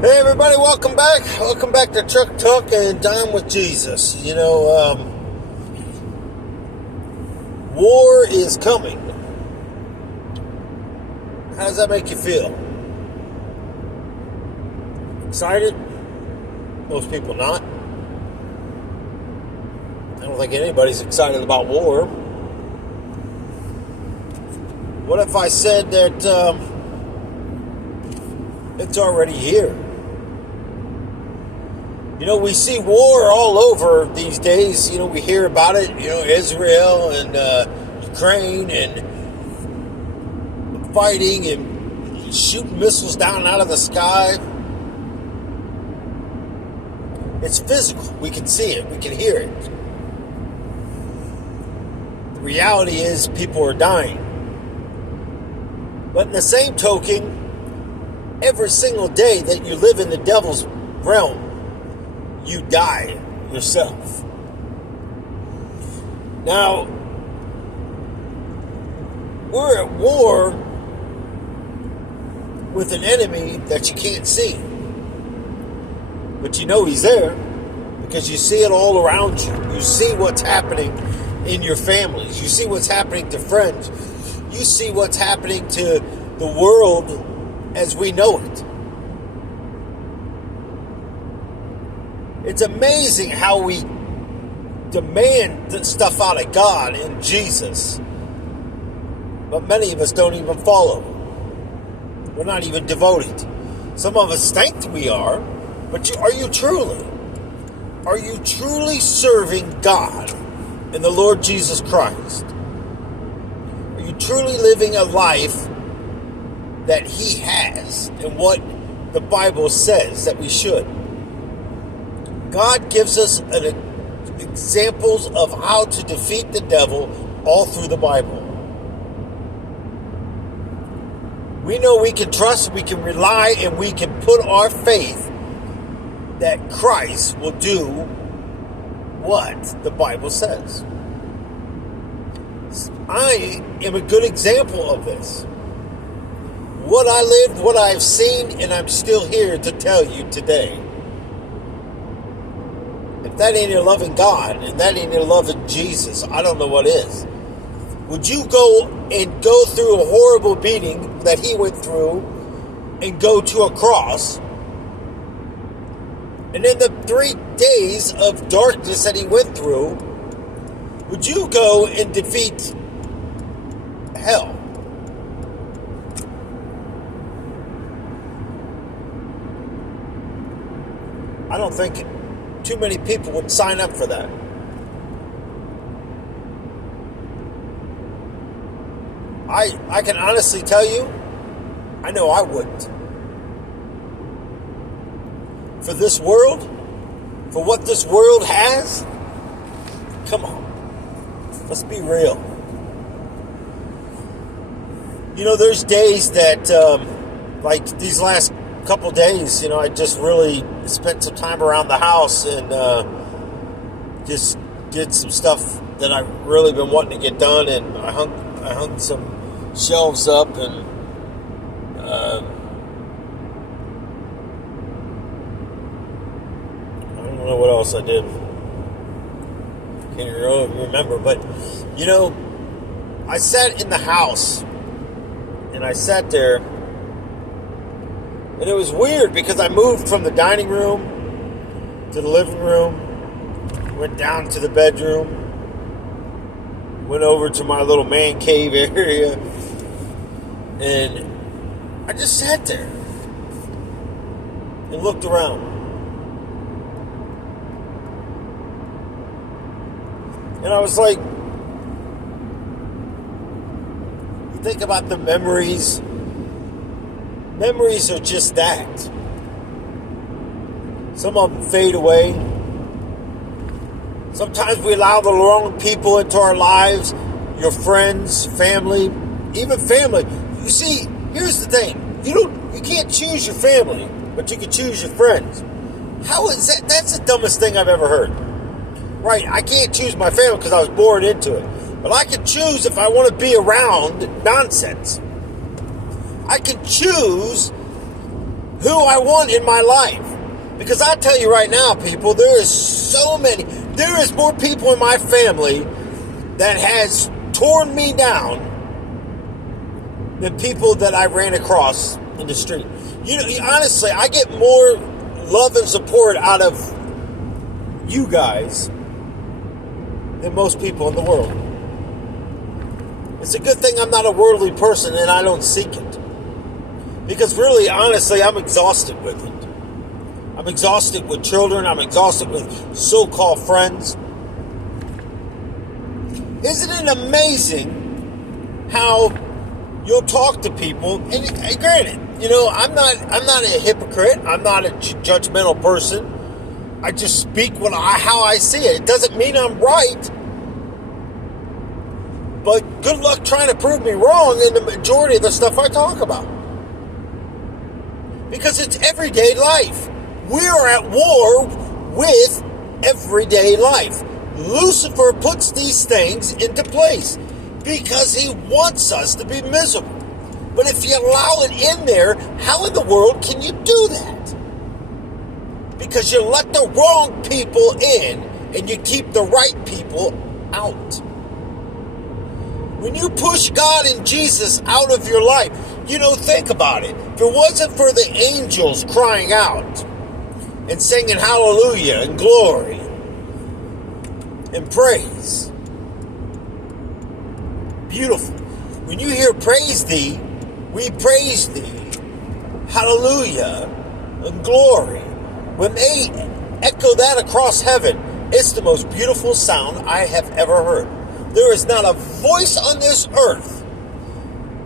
Hey everybody, welcome back. Welcome back to Truck Talk and Time with Jesus. War is coming. How does that make you feel? Excited? Most people not. I don't think anybody's excited about war. What if I said that it's already here? We see war all over these days. We hear about it, Israel and Ukraine and fighting and shooting missiles down out of the sky. It's physical. We can see it. We can hear it. The reality is people are dying. But in the same token, every single day that you live in the devil's realm, you die yourself. Now, we're at war with an enemy that you can't see. But you know he's there because you see it all around you. You see what's happening in your families. You see what's happening to friends. You see what's happening to the world as we know it. It's amazing how we demand stuff out of God and Jesus, but many of us don't even follow. We're not even devoted. Some of us think we are, but are you truly? Are you truly serving God and the Lord Jesus Christ? Are you truly living a life that He has and what the Bible says that we should? God gives us examples of how to defeat the devil all through the Bible. We know we can trust, we can rely, and we can put our faith that Christ will do what the Bible says. I am a good example of this. What I lived, what I've seen, and I'm still here to tell you today. If that ain't your loving God and that ain't your loving Jesus, I don't know what is. Would you go through a horrible beating that He went through and go to a cross? And in the 3 days of darkness that He went through, would you go and defeat hell? I don't think too many people would sign up for that. I can honestly tell you, I know I wouldn't. For this world, for what this world has, come on, let's be real. There's days that, like these last couple days, I just really spent some time around the house and just did some stuff that I've really been wanting to get done, and I hung some shelves up, and I don't know what else I did. Can't really remember, but I sat in the house and I sat there, and it was weird because I moved from the dining room to the living room, went down to the bedroom, went over to my little man cave area, and I just sat there and looked around. And I was like, you think about the memories. Memories are just that. Some of them fade away. Sometimes we allow the wrong people into our lives, your friends, family, even family. You see, here's the thing. You can't choose your family, but you can choose your friends. How is that? That's the dumbest thing I've ever heard. Right, I can't choose my family because I was born into it. But I can choose if I want to be around nonsense. I can choose who I want in my life. Because I tell you right now, people, there is more people in my family that has torn me down than people that I ran across in the street. Honestly, I get more love and support out of you guys than most people in the world. It's a good thing I'm not a worldly person and I don't seek it. Because really, honestly, I'm exhausted with it. I'm exhausted with children. I'm exhausted with so-called friends. Isn't it amazing how you'll talk to people? And granted, I'm not a hypocrite. I'm not a judgmental person. I just speak how I see it. It doesn't mean I'm right. But good luck trying to prove me wrong in the majority of the stuff I talk about. Because it's everyday life. We are at war with everyday life. Lucifer puts these things into place because he wants us to be miserable. But if you allow it in there, how in the world can you do that? Because you let the wrong people in and you keep the right people out. When you push God and Jesus out of your life, think about it. If it wasn't for the angels crying out and singing hallelujah and glory and praise, beautiful. When you hear praise thee, we praise thee, hallelujah and glory. When they echo that across heaven, it's the most beautiful sound I have ever heard. There is not a voice on this earth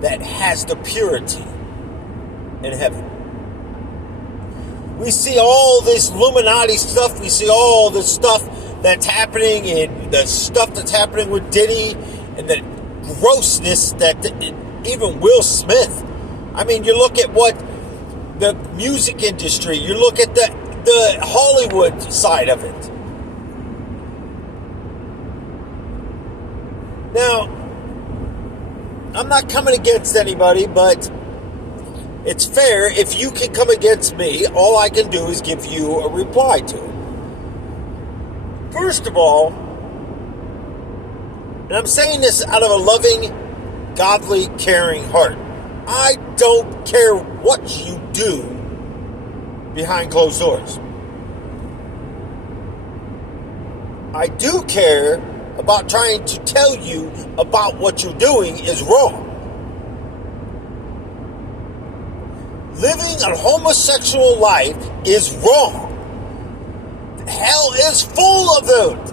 that has the purity in heaven. We see all this Illuminati stuff. We see all the stuff that's happening and the stuff that's happening with Diddy and the grossness that even Will Smith. I mean, you look at what the music industry, you look at the Hollywood side of it. Now, I'm not coming against anybody, but it's fair. If you can come against me, all I can do is give you a reply to it. First of all, and I'm saying this out of a loving, godly, caring heart, I don't care what you do behind closed doors. I do care about trying to tell you about what you're doing is wrong. Living a homosexual life is wrong. Hell is full of it.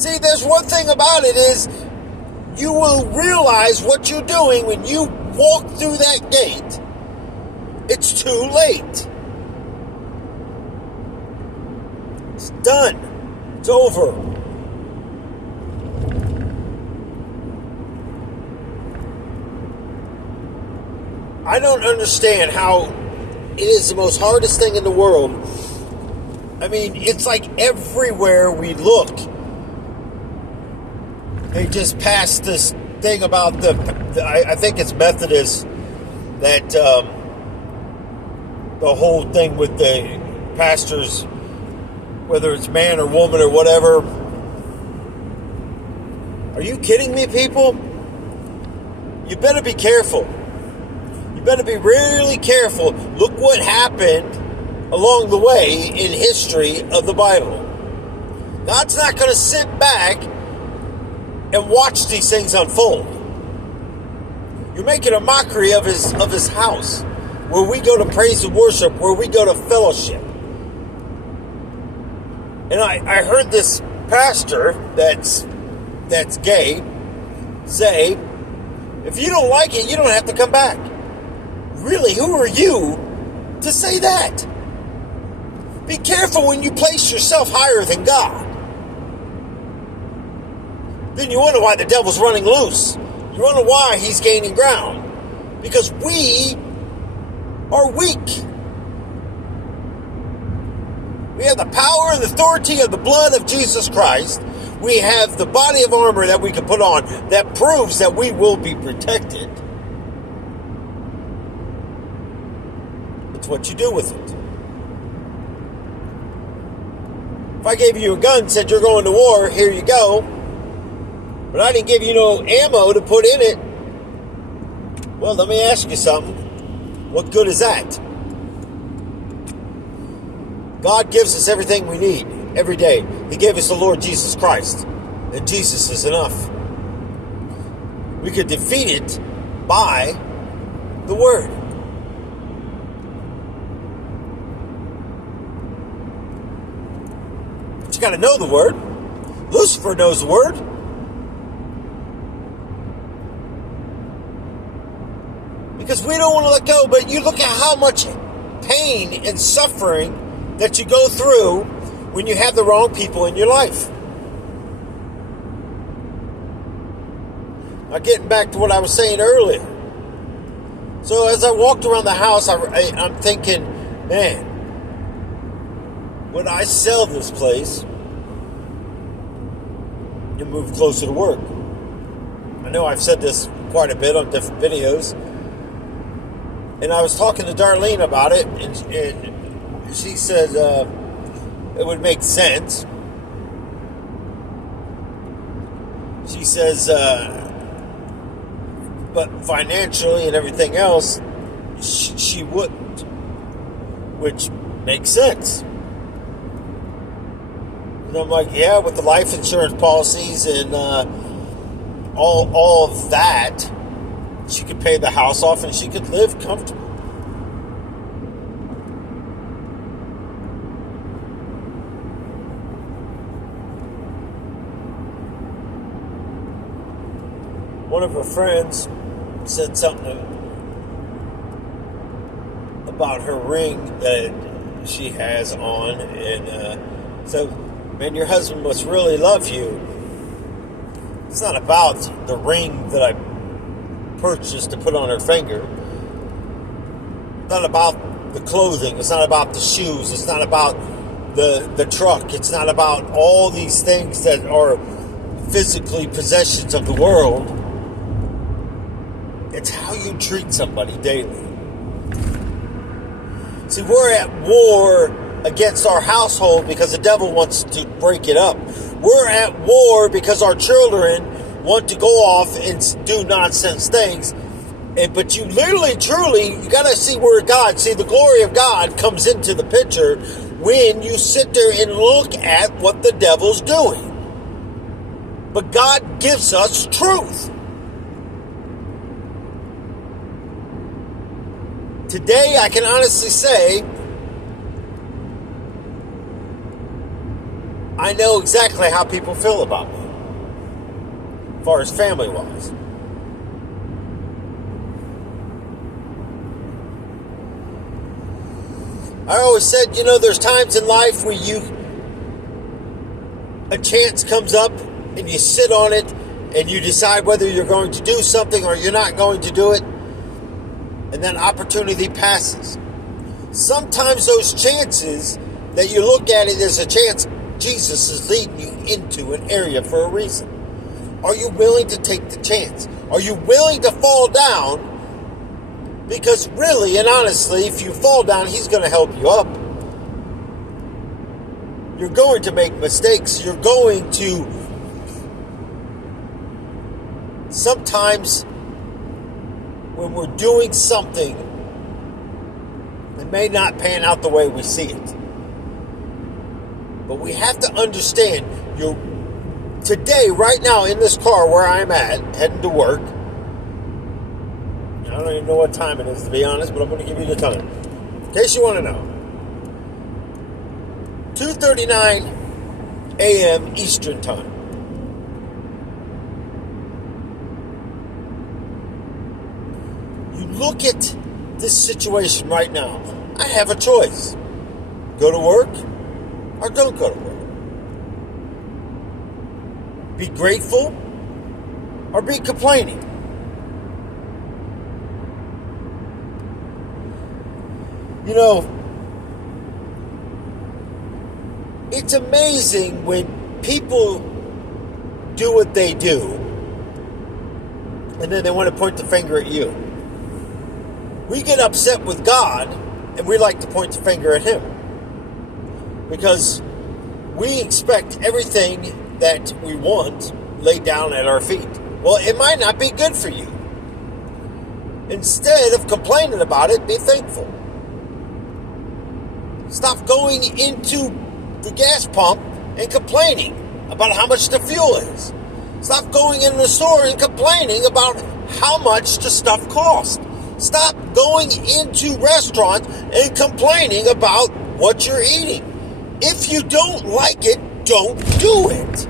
See, there's one thing about it is you will realize what you're doing when you walk through that gate. It's too late. It's done. It's over. I don't understand how it is the most hardest thing in the world. I mean, it's like everywhere we look, they just passed this thing about I think it's Methodist, that the whole thing with the pastors, whether it's man or woman or whatever. Are you kidding me, people? You better be careful. You better be really careful. Look what happened along the way in history of the Bible. God's not going to sit back and watch these things unfold. You're making a mockery of his house, where we go to praise and worship, where we go to fellowship. And I heard this pastor that's gay say, if you don't like it, you don't have to come back. Really, who are you to say that? Be careful when you place yourself higher than God. Then you wonder why the devil's running loose. You wonder why he's gaining ground. Because we are weak. We have the power and authority of the blood of Jesus Christ. We have the body of armor that we can put on that proves that we will be protected. It's what you do with it. If I gave you a gun and said you're going to war, here you go, but I didn't give you no ammo to put in it, well, let me ask you something. What good is that? God gives us everything we need every day. He gave us the Lord Jesus Christ, and Jesus is enough. We could defeat it by the Word. But you got to know the Word. Lucifer knows the Word. Because we don't want to let go, but you look at how much pain and suffering that you go through when you have the wrong people in your life. Now, getting back to what I was saying earlier. So as I walked around the house, I'm thinking, man, would I sell this place and move closer to work? I know I've said this quite a bit on different videos. And I was talking to Darlene about it, and she said it would make sense. She says, but financially and everything else, she wouldn't, which makes sense. And I'm like, yeah, with the life insurance policies and all of that, she could pay the house off and she could live comfortably. One of her friends said something about her ring that she has on, and so, man, your husband must really love you. It's not about the ring that I purchased to put on her finger. It's not about the clothing. It's not about the shoes. It's not about the truck. It's not about all these things that are physically possessions of the world. It's how you treat somebody daily. See, we're at war against our household because the devil wants to break it up. We're at war because our children want to go off and do nonsense things. But you literally, truly, you got to see where the glory of God comes into the picture when you sit there and look at what the devil's doing. But God gives us truth. Today, I can honestly say, I know exactly how people feel about me, as far as family-wise. I always said, there's times in life where a chance comes up and you sit on it and you decide whether you're going to do something or you're not going to do it, and then opportunity passes. Sometimes those chances that you look at it as a chance, Jesus is leading you into an area for a reason. Are you willing to take the chance? Are you willing to fall down? Because really and honestly, if you fall down, he's going to help you up. You're going to make mistakes. You're going to sometimes, when we're doing something, it may not pan out the way we see it. But we have to understand, today, right now, in this car where I'm at, heading to work, I don't even know what time it is, to be honest, but I'm going to give you the time, in case you want to know. 2:39 a.m. Eastern Time. You look at this situation right now. I have a choice. Go to work or don't go to work. Be grateful or be complaining. It's amazing when people do what they do and then they want to point the finger at you. We get upset with God And we like to point the finger at him. Because we expect everything that we want laid down at our feet. Well, it might not be good for you. Instead of complaining about it, be thankful. Stop going into the gas pump and complaining about how much the fuel is. Stop going in the store and complaining about how much the stuff costs. Stop going into restaurants and complaining about what you're eating. If you don't like it, don't do it.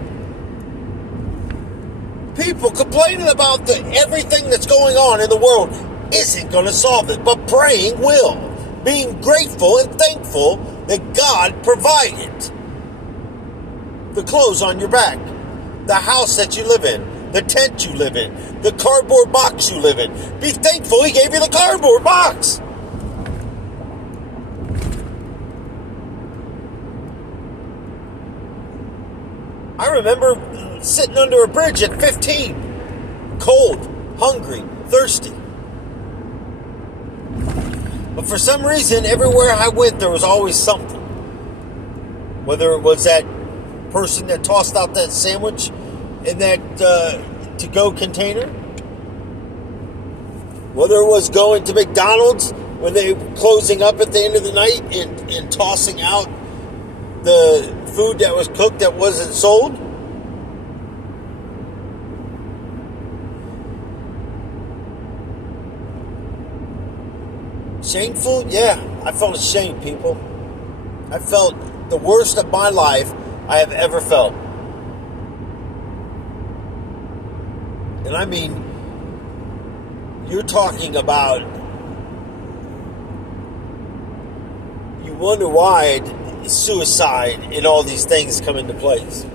People complaining about everything that's going on in the world isn't going to solve it, but praying will. Being grateful and thankful that God provided the clothes on your back, the house that you live in, the tent you live in, the cardboard box you live in. Be thankful He gave you the cardboard box. I remember sitting under a bridge at 15, cold, hungry, thirsty. But for some reason, everywhere I went, there was always something. Whether it was that person that tossed out that sandwich in that to-go container, whether it was going to McDonald's when they were closing up at the end of the night and tossing out the food that was cooked that wasn't sold. Shameful? Yeah, I felt ashamed, people. I felt the worst of my life I have ever felt. And I mean, you're talking about, you wonder why suicide and all these things come into place.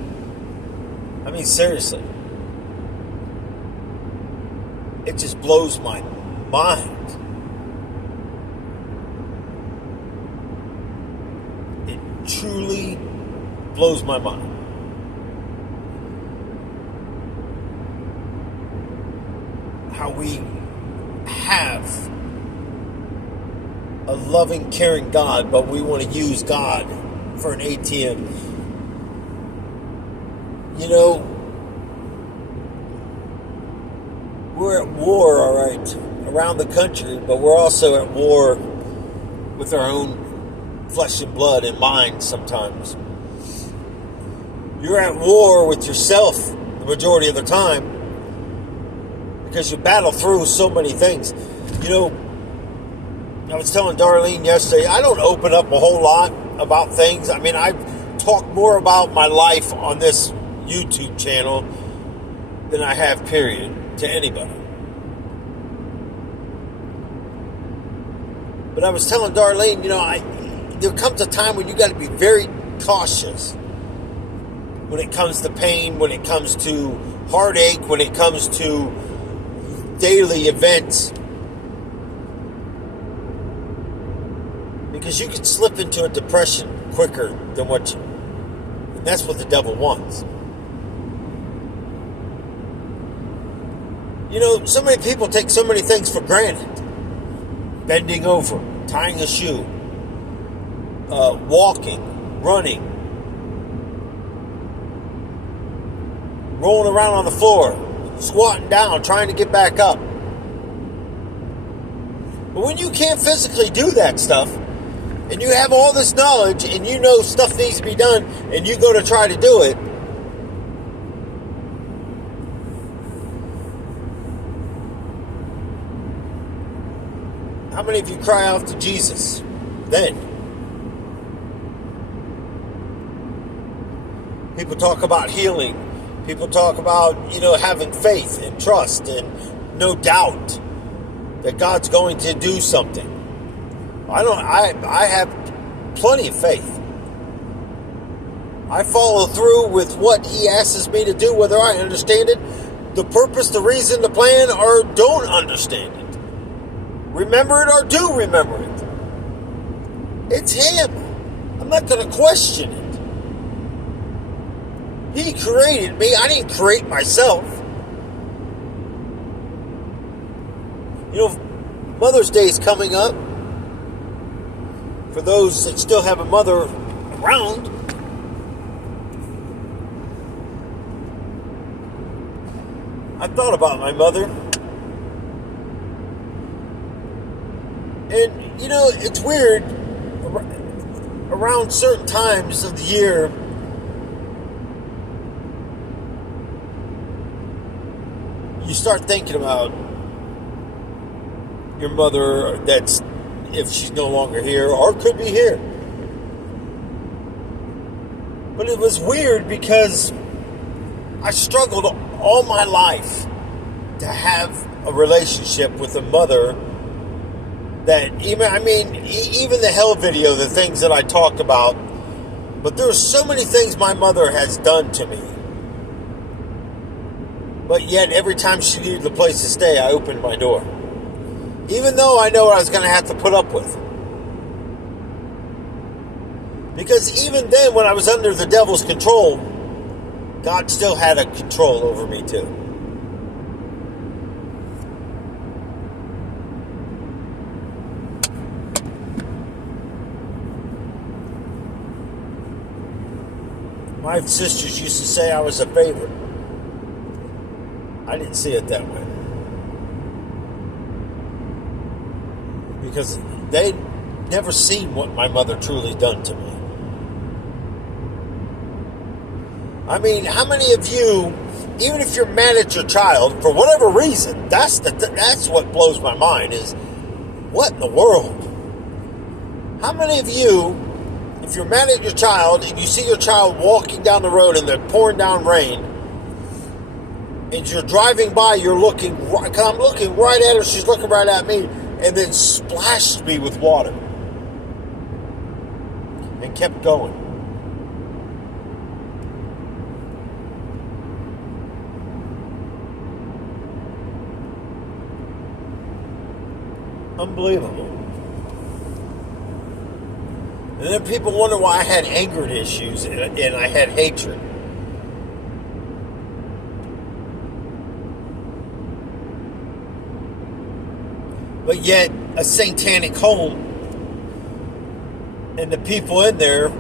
I mean, seriously. It just blows my mind. It truly blows my mind. How we have a loving, caring God, but we want to use God for an ATM. You know, we're at war, all right, around the country, but we're also at war with our own flesh and blood and mind sometimes. You're at war with yourself the majority of the time because you battle through so many things. You know, I was telling Darlene yesterday, I don't open up a whole lot about things. I mean, I talk more about my life on this YouTube channel than I have, period, to anybody. But I was telling Darlene, you know, there comes a time when you got to be very cautious when it comes to pain, when it comes to heartache, when it comes to daily events. Because you can slip into a depression quicker than what you... And that's what the devil wants. You know, so many people take so many things for granted. Bending over, tying a shoe, walking, running, rolling around on the floor, squatting down, trying to get back up. But when you can't physically do that stuff, and you have all this knowledge, and you know stuff needs to be done, and you go to try to do it, how many of you cry out to Jesus then? People talk about healing. People talk about, you know, having faith and trust and no doubt that God's going to do something. I have plenty of faith. I follow through with what He asks me to do, whether I understand it, the purpose, the reason, the plan, or don't understand it. Remember it or do remember it. It's Him. I'm not going to question it. He created me. I didn't create myself. You know, Mother's Day is coming up. for those that still have a mother around. I thought about my mother. And, you know, it's weird. Around certain times of the year, you start thinking about your mother, that's if she's no longer here or could be here. But it was weird because I struggled all my life to have a relationship with a mother that even the hell video, the things that I talked about, but there are so many things my mother has done to me. But yet, every time she needed a place to stay, I opened my door. Even though I know what I was going to have to put up with. Because even then, when I was under the devil's control, God still had a control over me too. My sisters used to say I was a favorite. I didn't see it that way. Because they'd never seen what my mother truly done to me. I mean, how many of you, even if you're mad at your child, for whatever reason, that's what blows my mind, is what in the world? How many of you, if you're mad at your child and you see your child walking down the road and they're pouring down rain, and you're driving by, I'm looking right at her, she's looking right at me, and then splashed me with water and kept going? Unbelievable. And then people wonder why I had anger issues and I had hatred. But yet, a satanic home, and the people in there,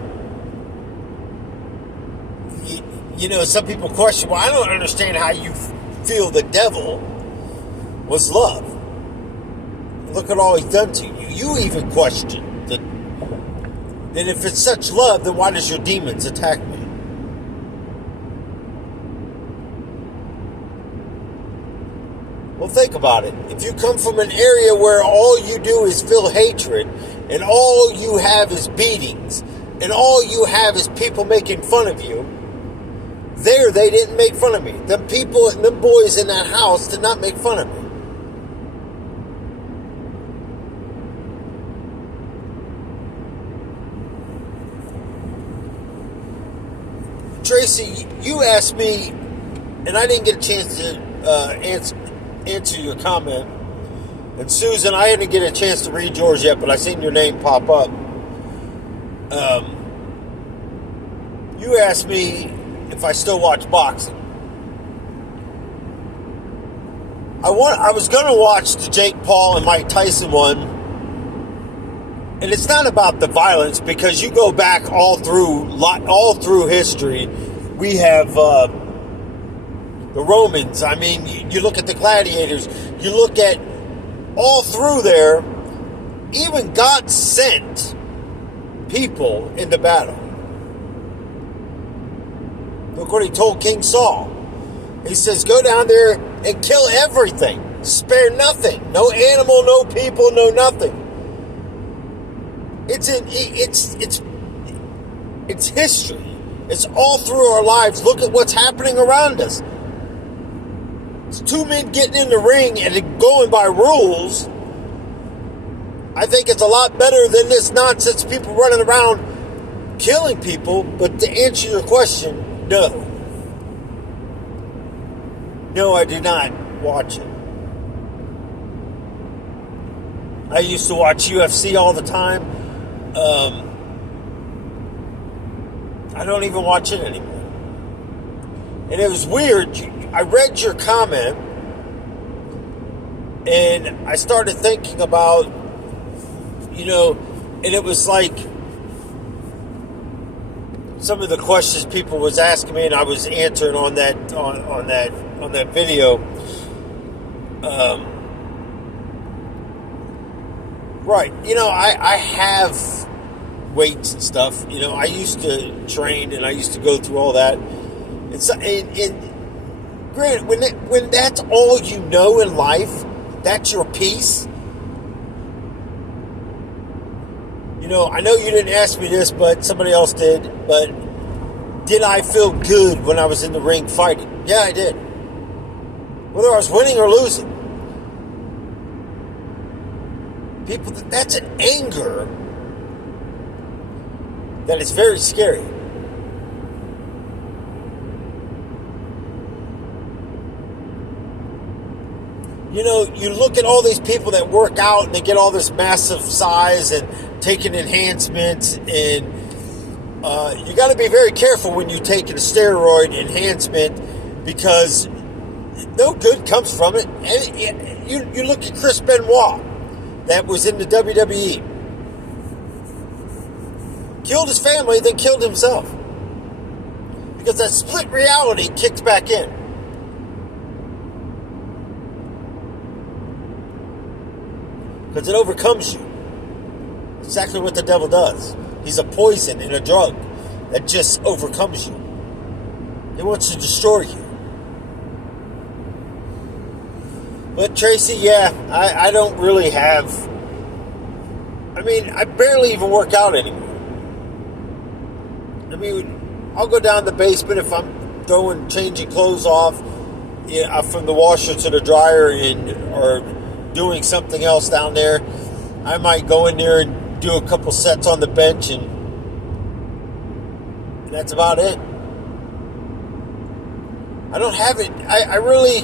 you know, some people question, well, I don't understand how you feel the devil was love. Look at all he's done to you. You even question that. Then if it's such love, then why does your demons attack me? Well, think about it. If you come from an area where all you do is feel hatred, and all you have is beatings, and all you have is people making fun of you, there they didn't make fun of me. The people and the boys in that house did not make fun of me. Tracy, you asked me, and I didn't get a chance to answer your comment. And Susan, I didn't get a chance to read yours yet, but I seen your name pop up. You asked me if I still watch boxing. I was going to watch the Jake Paul and Mike Tyson one. And it's not about the violence, because you go back all through history. We have the Romans. I mean, you look at the gladiators. You look at all through there. Even God sent people into battle. Look what he told King Saul. He says, go down there and kill everything. Spare nothing. No animal, no people, no nothing. It's history. It's all through our lives. Look at what's happening around us. It's two men getting in the ring and going by rules. I think it's a lot better than this nonsense, people running around killing people. But to answer your question, no. No, I did not watch it. I used to watch UFC all the time. I don't even watch it anymore. And it was weird. I read your comment, and I started thinking about, you know, And it was like some of the questions people was asking me, and I was answering on that video. Right, I have weights and stuff. I used to train, and I used to go through all that. And granted, when that's all you know in life, that's your peace. I know you didn't ask me this, but somebody else did. But did I feel good when I was in the ring fighting? Yeah, I did. Whether I was winning or losing. People, that's an anger that is very scary. You look at all these people that work out and they get all this massive size and taking enhancements, and you got to be very careful when you take a steroid enhancement, because no good comes from it. And you look at Chris Benoit, that was in the WWE, killed his family, then killed himself, because that split reality kicks back in. Because it overcomes you. Exactly what the devil does. He's a poison and a drug that just overcomes you. He wants to destroy you. But Tracy, yeah, I don't really have... I barely even work out anymore. I'll go down the basement if I'm changing clothes off from the washer to the dryer, or doing something else down there. I might go in there and do a couple sets on the bench, and that's about it. I don't have it. I really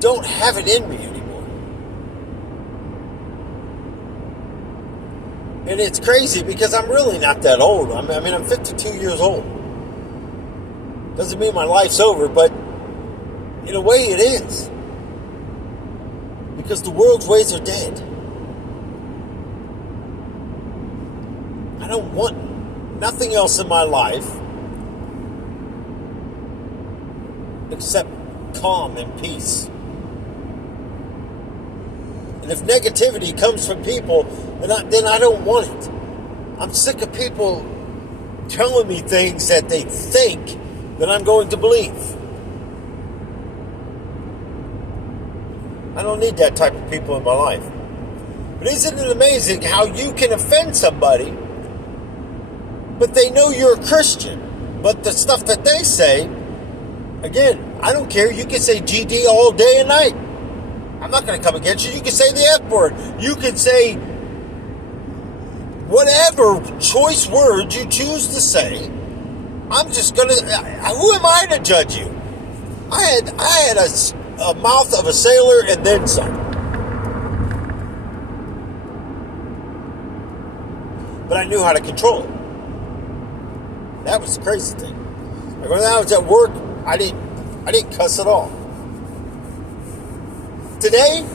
don't have it in me anymore. And it's crazy because I'm really not that old. I'm 52 years old. Doesn't mean my life's over, but in a way it is. Because the world's ways are dead. I don't want nothing else in my life except calm and peace. And if negativity comes from people, then I don't want it. I'm sick of people telling me things that they think that I'm going to believe. I don't need that type of people in my life. But isn't it amazing how you can offend somebody, but they know you're a Christian, but the stuff that they say, again, I don't care. You can say GD all day and night. I'm not going to come against you. You can say the F word. You can say whatever choice words you choose to say. I'm just going to... Who am I to judge you? I had a mouth of a sailor and then some. But I knew how to control it. That was the crazy thing. Like when I was at work, I didn't cuss at all. Today,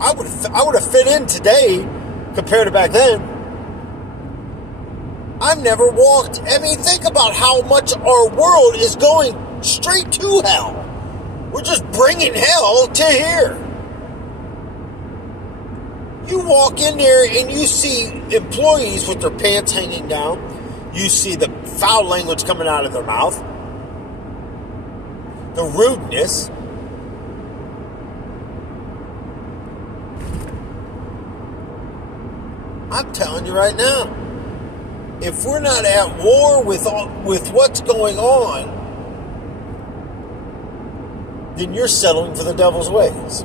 I would have fit in today compared to back then. I've never walked. Think about how much our world is going straight to hell. We're just bringing hell to here. You walk in there and you see employees with their pants hanging down. You see the foul language coming out of their mouth. The rudeness. I'm telling you right now, if we're not at war with what's going on, then you're settling for the devil's ways.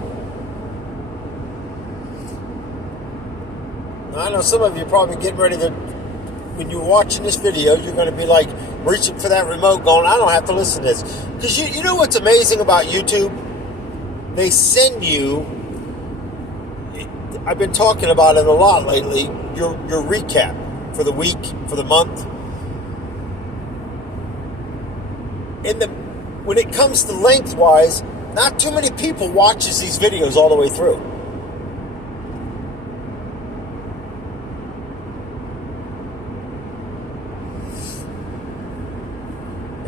Now, I know some of you are probably getting ready to, when you're watching this video, you're going to be like reaching for that remote going, I don't have to listen to this. Because you know what's amazing about YouTube? They send you, I've been talking about it a lot lately, your recap for the week, for the month. And when it comes to lengthwise, not too many people watches these videos all the way through.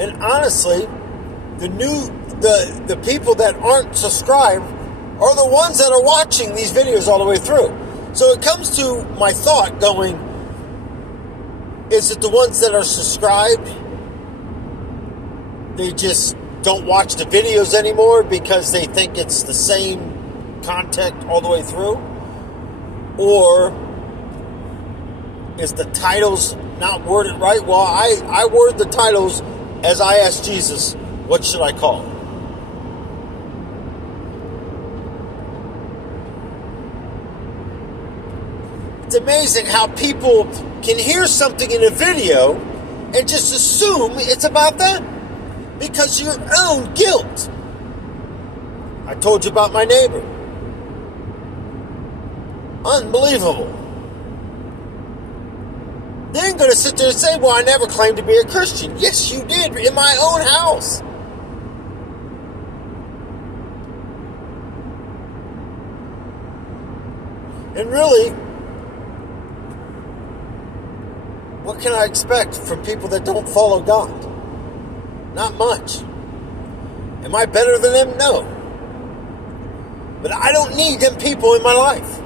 And honestly, the people that aren't subscribed are the ones that are watching these videos all the way through. So it comes to my thought going, is it the ones that are subscribed? They just don't watch the videos anymore because they think it's the same content all the way through? Or is the titles not worded right? Well, I word the titles as I asked Jesus, what should I call it? It's amazing how people can hear something in a video and just assume it's about them because your own guilt. I told you about my neighbor. Unbelievable. They ain't going to sit there and say, well, I never claimed to be a Christian. Yes, you did, in my own house. And really, what can I expect from people that don't follow God? Not much. Am I better than them? No. But I don't need them people in my life.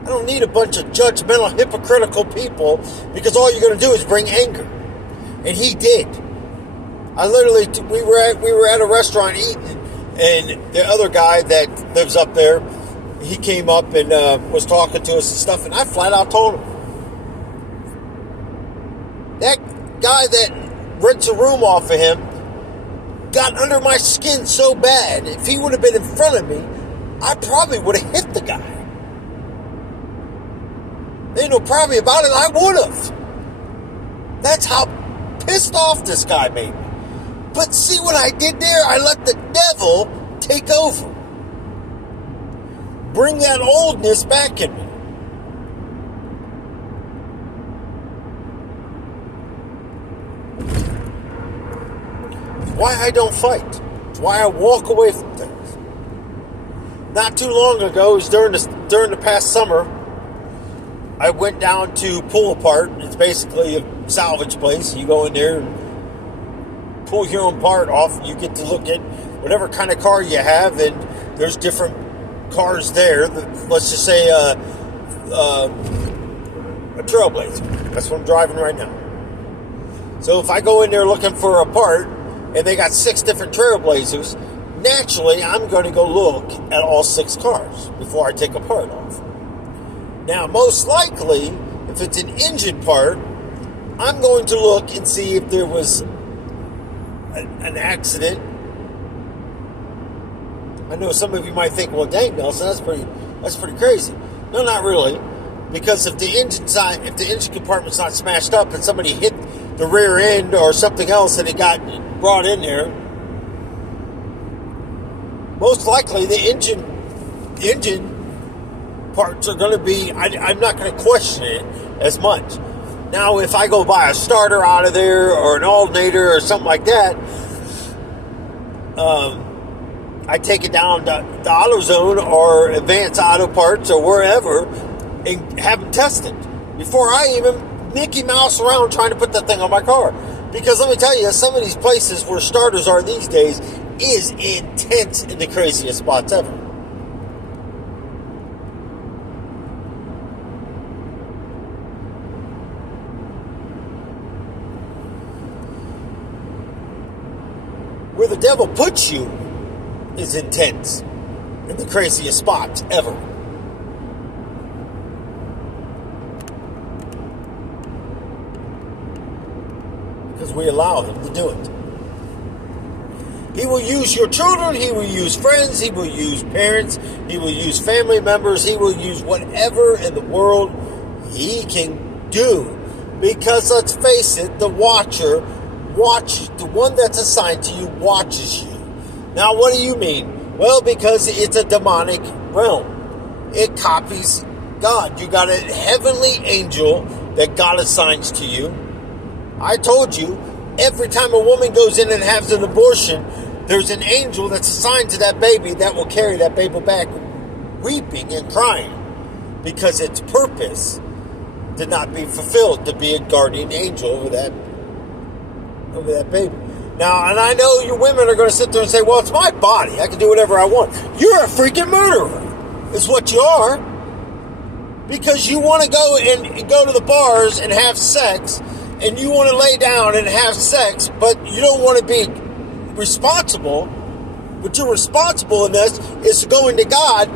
I don't need a bunch of judgmental, hypocritical people because all you're going to do is bring anger. And he did. We were at a restaurant eating, and the other guy that lives up there, he came up and was talking to us and stuff, and I flat out told him, that guy that rents a room off of him got under my skin so bad, if he would have been in front of me, I probably would have hit the guy. Ain't no probably about it, I would have. That's how pissed off this guy made me. But see what I did there? I let the devil take over. Bring that oldness back in me. It's why I don't fight. It's why I walk away from things. Not too long ago, it was during the past summer, I went down to Pull Apart. It's basically a salvage place. You go in there and pull your own part off. You get to look at whatever kind of car you have, and there's different cars there. Let's just say a Trailblazer. That's what I'm driving right now. So if I go in there looking for a part, and they got 6 different Trailblazers, naturally I'm going to go look at all 6 cars before I take a part off. Now, most likely, if it's an engine part, I'm going to look and see if there was an accident. I know some of you might think, well, dang, Nelson, that's pretty crazy. No, not really. Because if the engine compartment's not smashed up and somebody hit the rear end or something else and it got brought in there, most likely the engine parts are going to be, I'm not going to question it as much. Now, if I go buy a starter out of there or an alternator or something like that, I take it down to the AutoZone or Advanced Auto Parts or wherever and have them tested before I even Mickey Mouse around trying to put that thing on my car. Because let me tell you, some of these places where starters are these days is intense in the craziest spots ever. Where the devil puts you is intense in the craziest spots ever. Because we allow him to do it. He will use your children, he will use friends, he will use parents, he will use family members, he will use whatever in the world he can do. Because let's face it, the one that's assigned to you watches you. Now, what do you mean? Well, because it's a demonic realm. It copies God. You got a heavenly angel that God assigns to you. I told you, every time a woman goes in and has an abortion, there's an angel that's assigned to that baby that will carry that baby back weeping and crying because its purpose to not be fulfilled, to be a guardian angel over that baby. Now, and I know you women are going to sit there and say, well, it's my body. I can do whatever I want. You're a freaking murderer, is what you are. Because you want to go to the bars and have sex, and you want to lay down and have sex, but you don't want to be responsible. But your responsibleness is going to God.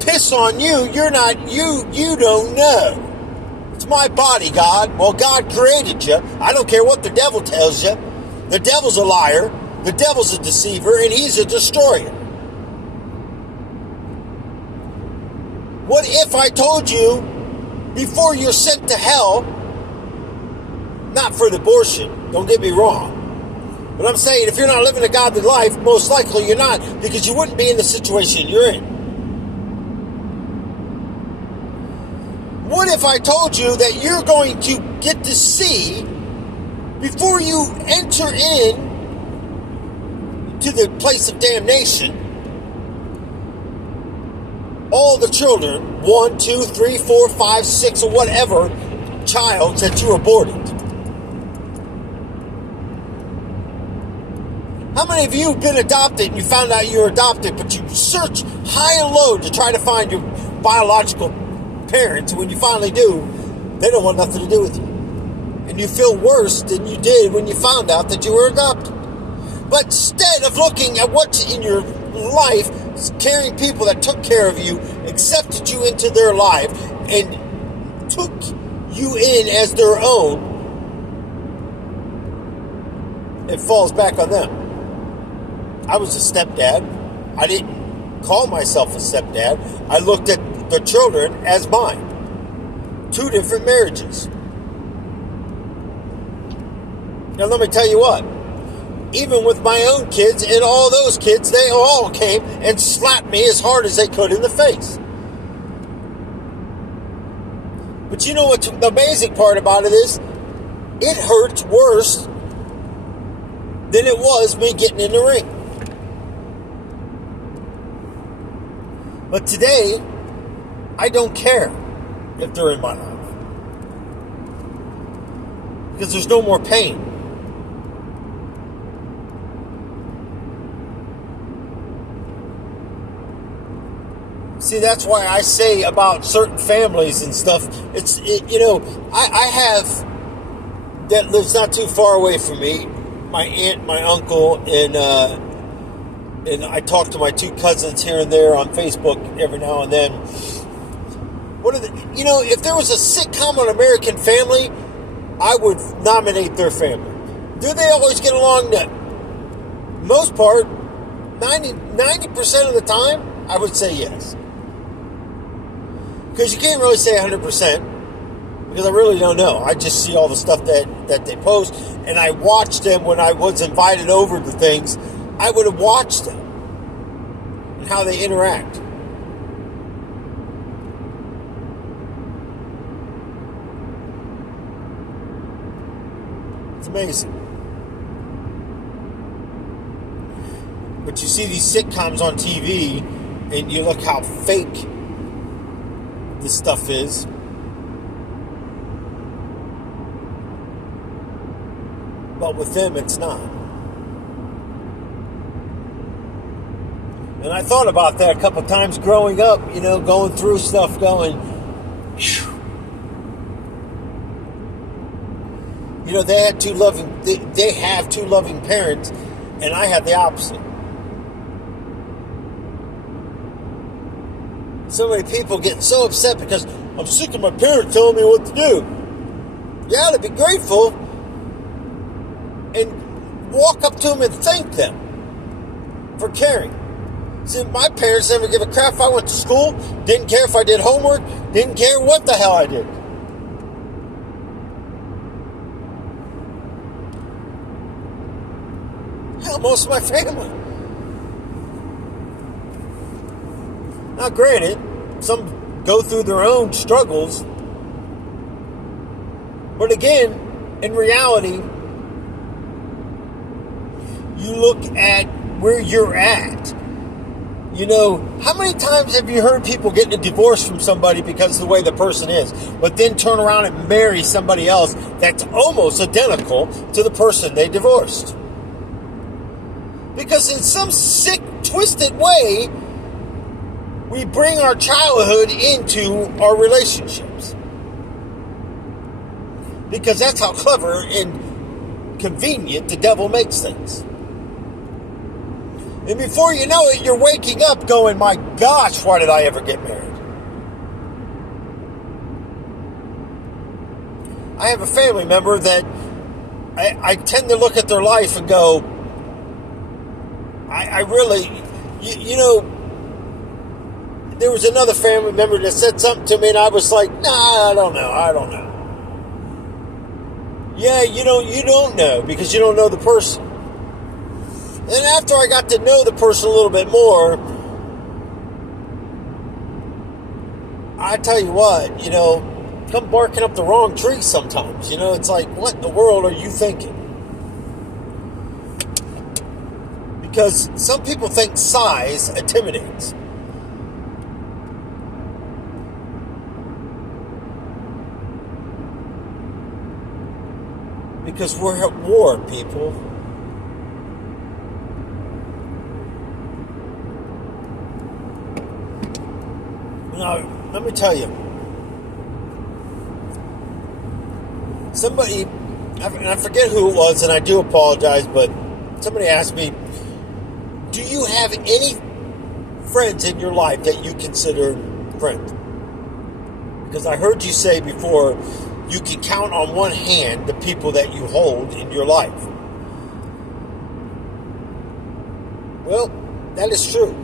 Piss on you. You're not you. You don't know. It's my body, God. Well, God created you. I don't care what the devil tells you. The devil's a liar. The devil's a deceiver, and he's a destroyer. What if I told you before you're sent to hell, not for the abortion, don't get me wrong, but I'm saying if you're not living a godly life, most likely you're not, because you wouldn't be in the situation you're in. What if I told you that you're going to get to see, before you enter in to the place of damnation, all the children, 1, 2, 3, 4, 5, 6, or whatever child that you aborted? How many of you have been adopted and you found out you're adopted, but you search high and low to try to find your biological parents, and when you finally do, they don't want nothing to do with you? And you feel worse than you did when you found out that you were adopted. But instead of looking at what's in your life, caring people that took care of you, accepted you into their life, and took you in as their own, it falls back on them. I was a stepdad. I didn't call myself a stepdad. I looked at the children as mine. 2 different marriages. Now let me tell you what. Even with my own kids and all those kids, they all came and slapped me as hard as they could in the face. But you know what the amazing part about it is? It hurts worse than it was me getting in the ring. But today, I don't care if they're in my life. Because there's no more pain. See, that's why I say about certain families and stuff, I have, that lives not too far away from me, my aunt, my uncle, and I talk to my 2 cousins here and there on Facebook every now and then. If there was a sitcom on American Family, I would nominate their family. Do they always get along? No. Most part, 90% of the time, I would say yes. Because you can't really say 100%, because I really don't know. I just see all the stuff that they post, and I watch them when I was invited over to things. I would have watched them and how they interact. It's amazing. But you see these sitcoms on TV, and you look how fake this stuff is. But with them, it's not. And I thought about that a couple times growing up, going through stuff, going, phew. They have two loving parents, and I had the opposite. So many people get so upset because I'm sick of my parents telling me what to do. You ought to be grateful and walk up to them and thank them for caring. See, my parents never give a crap if I went to school, didn't care if I did homework, didn't care what the hell I did. Hell, most of my family. Now, granted, some go through their own struggles, but again, in reality, you look at where you're at. You know, how many times have you heard people getting a divorce from somebody because of the way the person is, but then turn around and marry somebody else that's almost identical to the person they divorced? Because in some sick, twisted way, we bring our childhood into our relationships. Because that's how clever and convenient the devil makes things. And before you know it, you're waking up going, my gosh, why did I ever get married? I have a family member that I tend to look at their life and go, I really, you know, there was another family member that said something to me and I was like, nah, I don't know. Yeah, you don't know because you don't know the person. And after I got to know the person a little bit more, I tell you what, you know, come barking up the wrong tree sometimes. You know, it's like, what in the world are you thinking? Because some people think size intimidates. Because we're at war, people. Now, let me tell you. Somebody, and I forget who it was, and I do apologize, but somebody asked me, do you have any friends in your life that you consider friends? Because I heard you say before, you can count on one hand the people that you hold in your life. Well, that is true.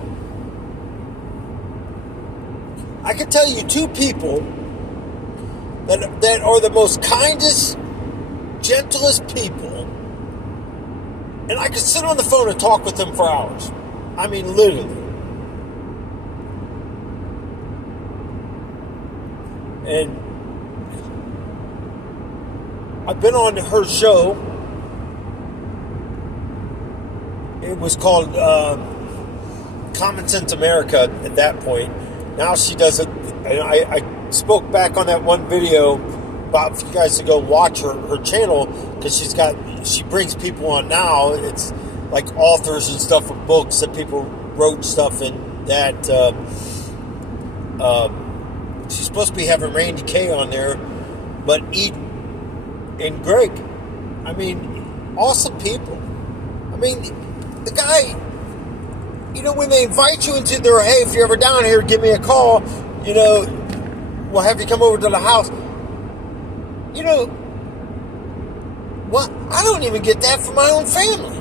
I can tell you two people that are the most kindest, gentlest people, and I could sit on the phone and talk with them for hours. I mean, literally. And I've been on her show. It was called Common Sense America at that point. Now she does it, and I spoke back on that one video about for you guys to go watch her channel, because she brings people on now. It's like authors and stuff of books that people wrote stuff in that. She's supposed to be having Randy Kay on there, but and Greg, I mean, awesome people. I mean, the guy, you know, when they invite you into their, hey, if you're ever down here, give me a call, you know, we'll have you come over to the house. You know, well, I don't even get that from my own family.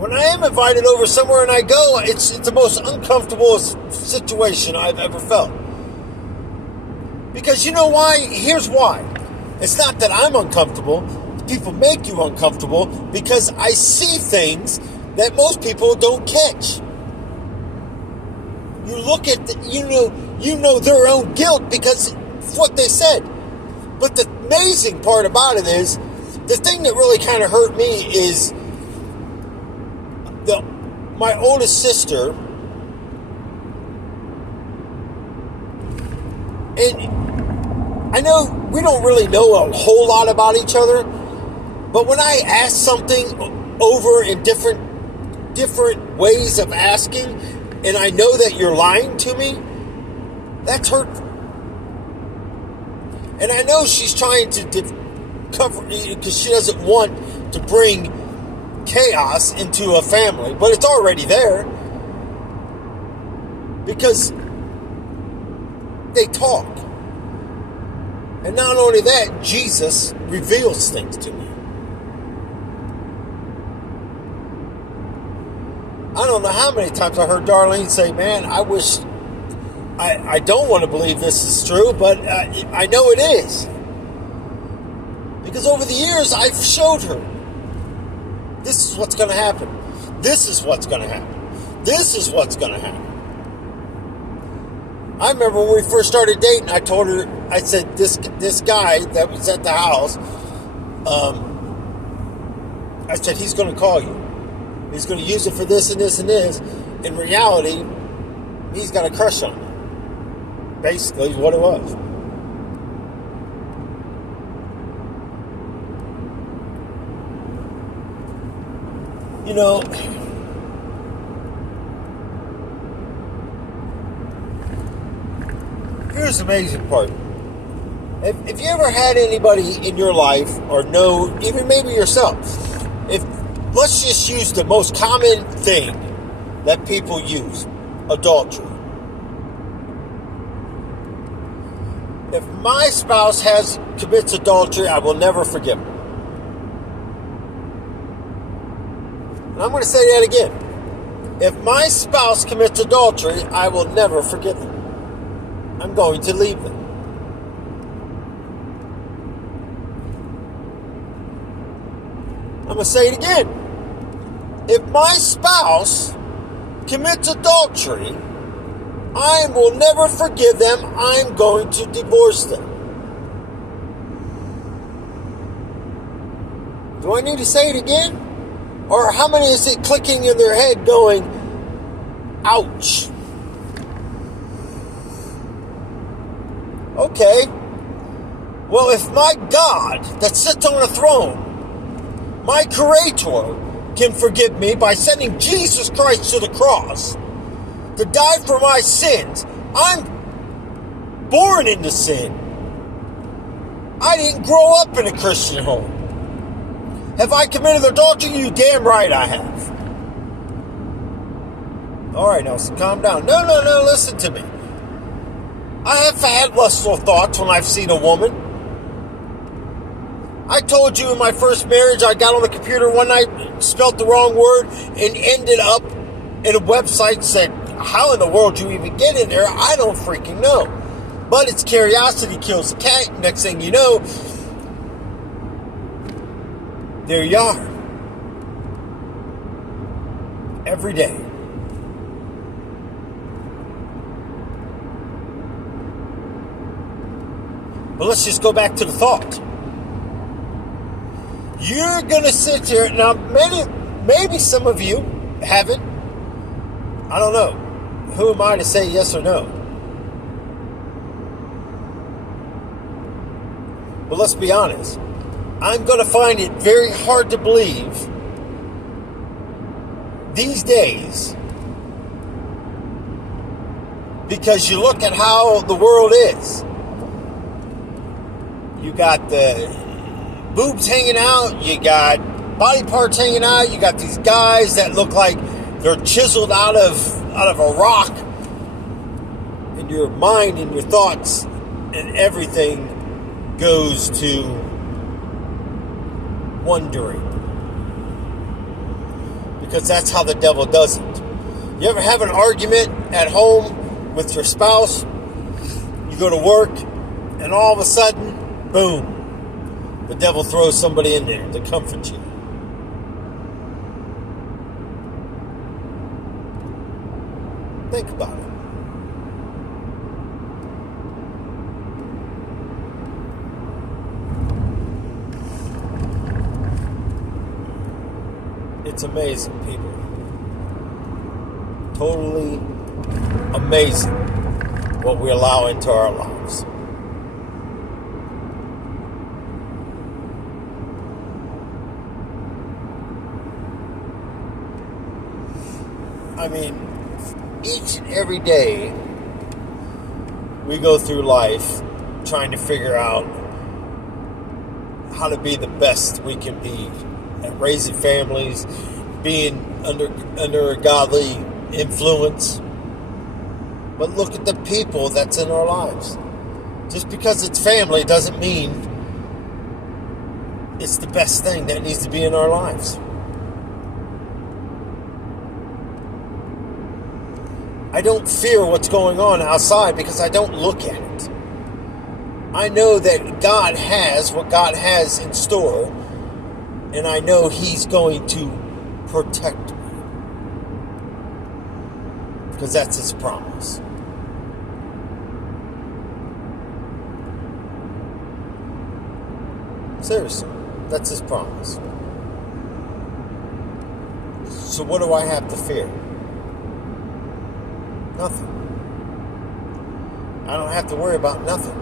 When I am invited over somewhere and I go, it's the most uncomfortable situation I've ever felt. Because you know why? Here's why. It's not that I'm uncomfortable. People make you uncomfortable because I see things that most people don't catch. You look at you know their own guilt because of what they said. But the amazing part about it is, the thing that really kind of hurt me is my oldest sister, and I know we don't really know a whole lot about each other, but when I ask something over in different ways of asking, and I know that you're lying to me, that's hurtful. And I know she's trying to cover, because she doesn't want to bring chaos into a family, but it's already there because they talk. And not only that, Jesus reveals things to me. I don't know how many times I heard Darlene say, man, I wish, I don't want to believe this is true, but I know it is. Because over the years, I've showed her, this is what's going to happen. This is what's going to happen. This is what's going to happen. I remember when we first started dating, I told her, I said, this guy that was at the house, I said, he's going to call you. He's going to use it for this and this and this. In reality, he's got a crush on you. Basically, is what it was. You know, here's the amazing part. If you ever had anybody in your life, or know, even maybe yourself, let's just use the most common thing that people use, adultery. If my spouse commits adultery, I will never forgive him. And I'm going to say that again. If my spouse commits adultery, I will never forgive them. I'm going to leave them. I'm going to say it again. If my spouse commits adultery, I will never forgive them. I'm going to divorce them. Do I need to say it again? Or how many is it clicking in their head going, ouch? Okay. Well, if my God that sits on a throne, my Creator, can forgive me by sending Jesus Christ to the cross to die for my sins, I'm born into sin. I didn't grow up in a Christian home. Have I committed adultery? You damn right I have. All right, Nelson, calm down. No, listen to me. I have had lustful thoughts when I've seen a woman. I told you in my first marriage, I got on the computer one night, spelt the wrong word, and ended up in a website said, how in the world do you even get in there? I don't freaking know. But it's curiosity kills the cat. Next thing you know, there you are. Every day. But let's just go back to the thought. You're going to sit here. Now, maybe some of you haven't. I don't know. Who am I to say yes or no? But let's be honest. I'm going to find it very hard to believe these days, because you look at how the world is. You got the boobs hanging out, you got body parts hanging out, you got these guys that look like they're chiseled out of a rock, and your mind and your thoughts and everything goes to wondering, because that's how the devil does it. You ever have an argument at home with your spouse? You go to work, and all of a sudden, boom, the devil throws somebody in there to comfort you. Think about it. It's amazing, people. Totally amazing what we allow into our lives. I mean, each and every day we go through life trying to figure out how to be the best we can be at raising families, being under a godly influence. But look at the people that's in our lives. Just because it's family doesn't mean it's the best thing that needs to be in our lives. I don't fear what's going on outside because I don't look at it. I know that God has what God has in store, and I know He's going to protect me, because that's His promise. Seriously, that's His promise. So what do I have to fear? Nothing. I don't have to worry about nothing.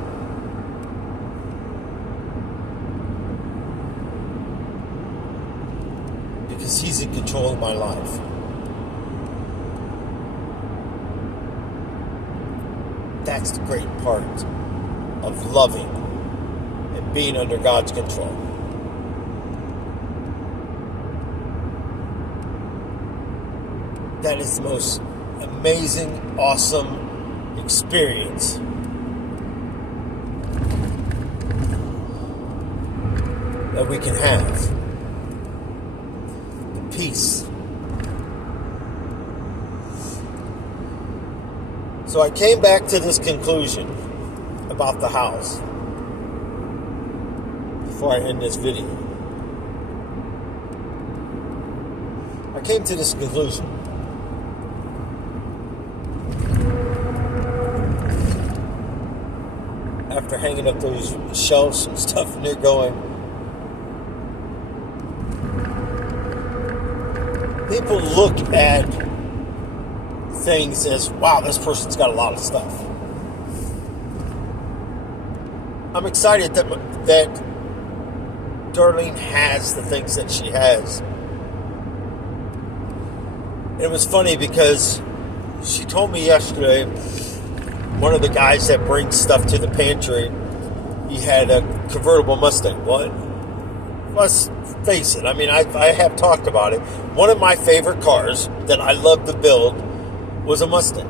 Because he's in control of my life. That's the great part of loving and being under God's control. That is the most amazing, awesome experience that we can have. The peace. So I came back to this conclusion about the house before I end this video. I came to this conclusion. After hanging up those shelves and stuff, and they're going, people look at things as, wow, this person's got a lot of stuff. I'm excited that Darlene has the things that she has. It was funny because she told me yesterday, one of the guys that brings stuff to the pantry, he had a convertible Mustang. Well, let's face it, I mean, I have talked about it. One of my favorite cars that I love to build was a Mustang.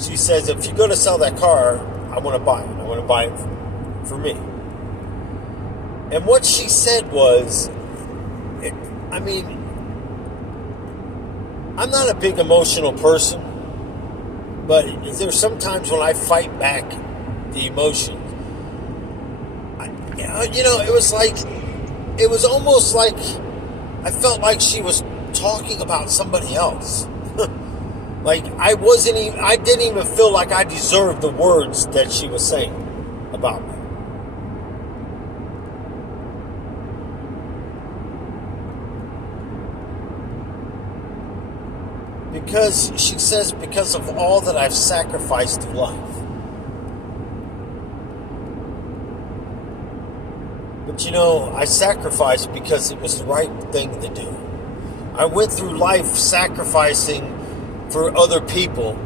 She says, if you're going to sell that car, I want to buy it. I want to buy it for me. And what she said was, I'm not a big emotional person, but there's sometimes when I fight back the emotion. It was almost like I felt like she was talking about somebody else. Like I didn't even feel like I deserved the words that she was saying about me. Because she says, because of all that I've sacrificed in life. But I sacrificed because it was the right thing to do. I went through life sacrificing for other people.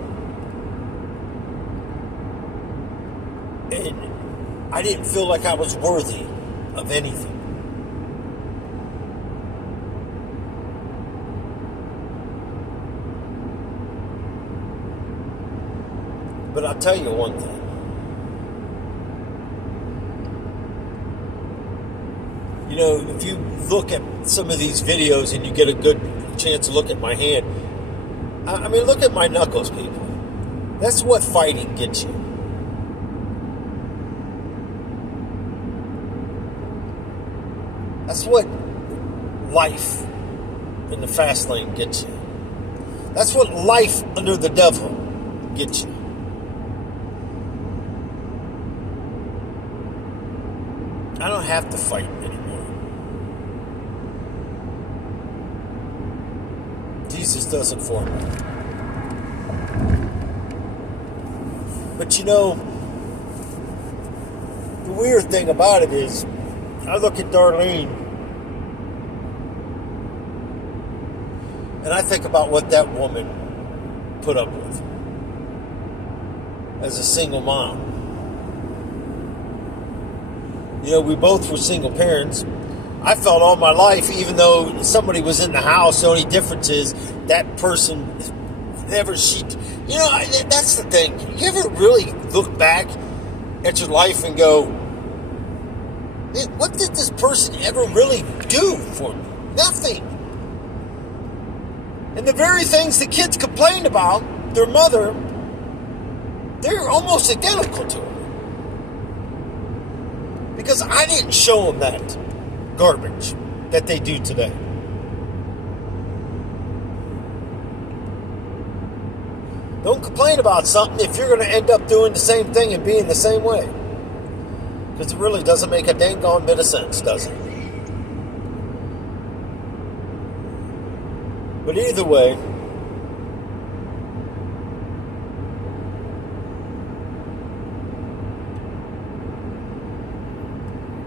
And I didn't feel like I was worthy of anything. But I'll tell you one thing. If you look at some of these videos and you get a good chance to look at my hand, look at my knuckles, people. That's what fighting gets you. That's what life in the fast lane gets you. That's what life under the devil gets you. I don't have to fight anymore. Jesus does it for me. But the weird thing about it is, I look at Darlene and I think about what that woman put up with as a single mom. We both were single parents. I felt all my life, even though somebody was in the house, the only difference is that person that's the thing. You ever really look back at your life and go, man, what did this person ever really do for me? Nothing. And the very things the kids complained about, their mother, they're almost identical to her. Because I didn't show them that garbage that they do today. Don't complain about something if you're going to end up doing the same thing and being the same way. Because it really doesn't make a dang gone bit of sense, does it? But either way,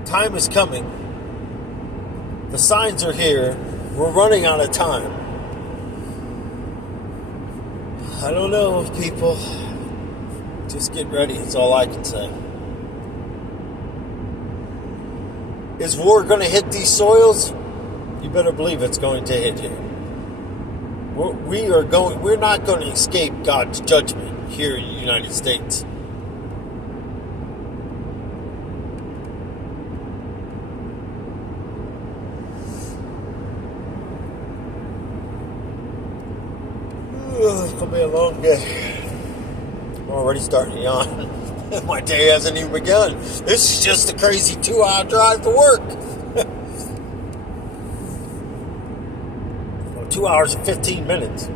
time is coming. The signs are here. We're running out of time. I don't know, people. Just get ready. It's all I can say. Is war going to hit these soils? You better believe it's going to hit here. We're not going to escape God's judgment here in the United States. It's going to be a long day. I'm already starting to yawn. My day hasn't even begun. This is just a crazy 2-hour drive to work. 2 hours and 15 minutes.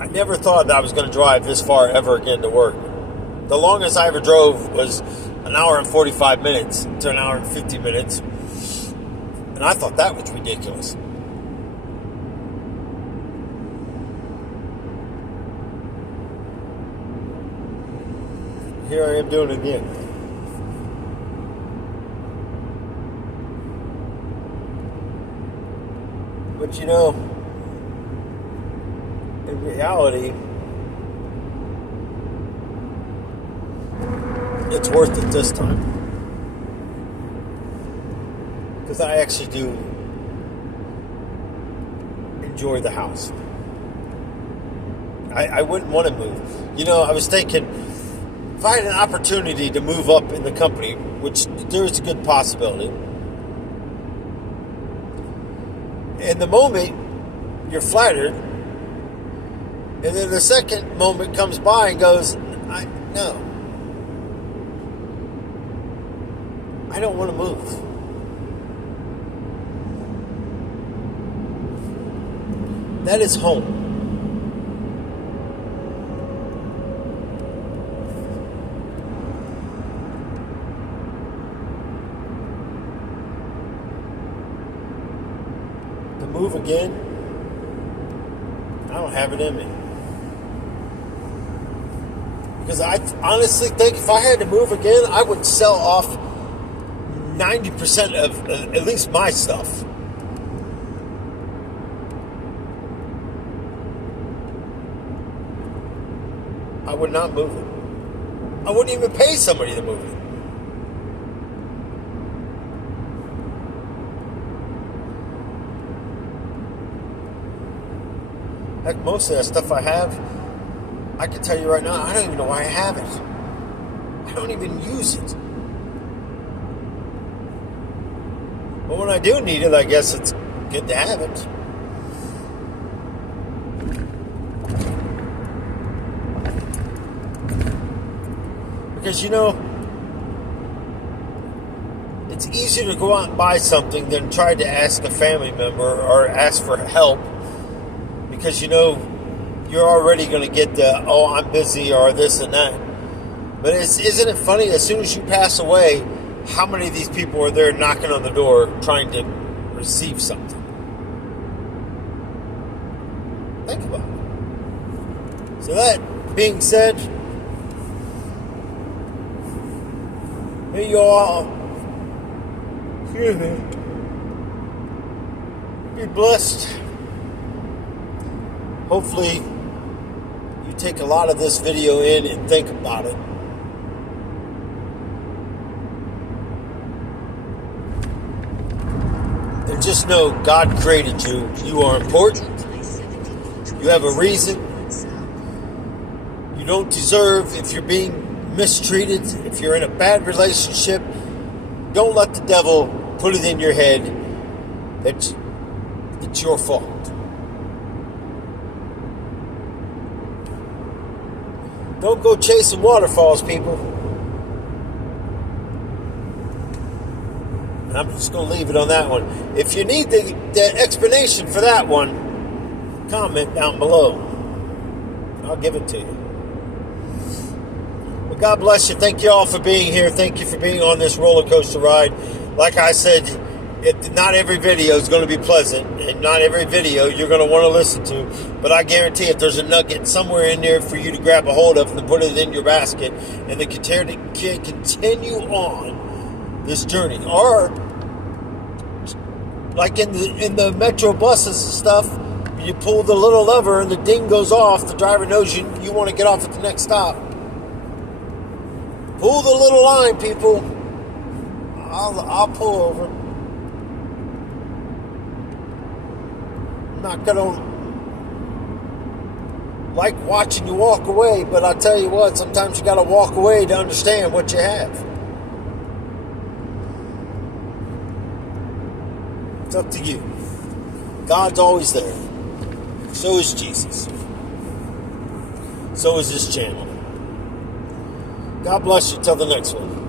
I never thought that I was going to drive this far ever again to work. The longest I ever drove was an hour and 45 minutes to an hour and 50 minutes. And I thought that was ridiculous. Here I am doing it again. But you know, in reality, it's worth it this time. Because I actually do enjoy the house. I wouldn't want to move. You know, I was thinking, if I had an opportunity to move up in the company, which there is a good possibility, in the moment, you're flattered, and then the second moment comes by and goes, no. I don't want to move. That is home. To move again, I don't have it in me. Because I honestly think if I had to move again, I would sell off 90% of at least my stuff. I would not move it. I wouldn't even pay somebody to move it. Heck, most of that stuff I have, I can tell you right now, I don't even know why I have it. I don't even use it. But when I do need it, I guess it's good to have it. Because, you know, it's easier to go out and buy something than try to ask a family member or ask for help. Because, you know, you're already going to get the, oh, I'm busy or this and that. But isn't it funny, as soon as you pass away, how many of these people are there knocking on the door trying to receive something? Think about it. So that being said, may you all, excuse me, be blessed. Hopefully you take a lot of this video in and think about it. And just know God created you. You are important. You have a reason. You don't deserve, if you're being mistreated, if you're in a bad relationship, don't let the devil put it in your head that it's your fault. Don't go chasing waterfalls, people. I'm just going to leave it on that one. If you need the explanation for that one, comment down below. I'll give it to you. Well, God bless you. Thank you all for being here. Thank you for being on this roller coaster ride. Like I said, Not every video is going to be pleasant, and not every video you're going to want to listen to, but I guarantee if there's a nugget somewhere in there for you to grab a hold of and put it in your basket and then continue on this journey. Or like in the metro buses and stuff, you pull the little lever and the ding goes off, the driver knows you want to get off at the next stop. Pull the little line, people. I'll pull over. I'm not gonna like watching you walk away, but I tell you what, sometimes you gotta walk away to understand what you have. It's up to you. God's always there. So is Jesus. So is this channel. God bless you. Till the next one.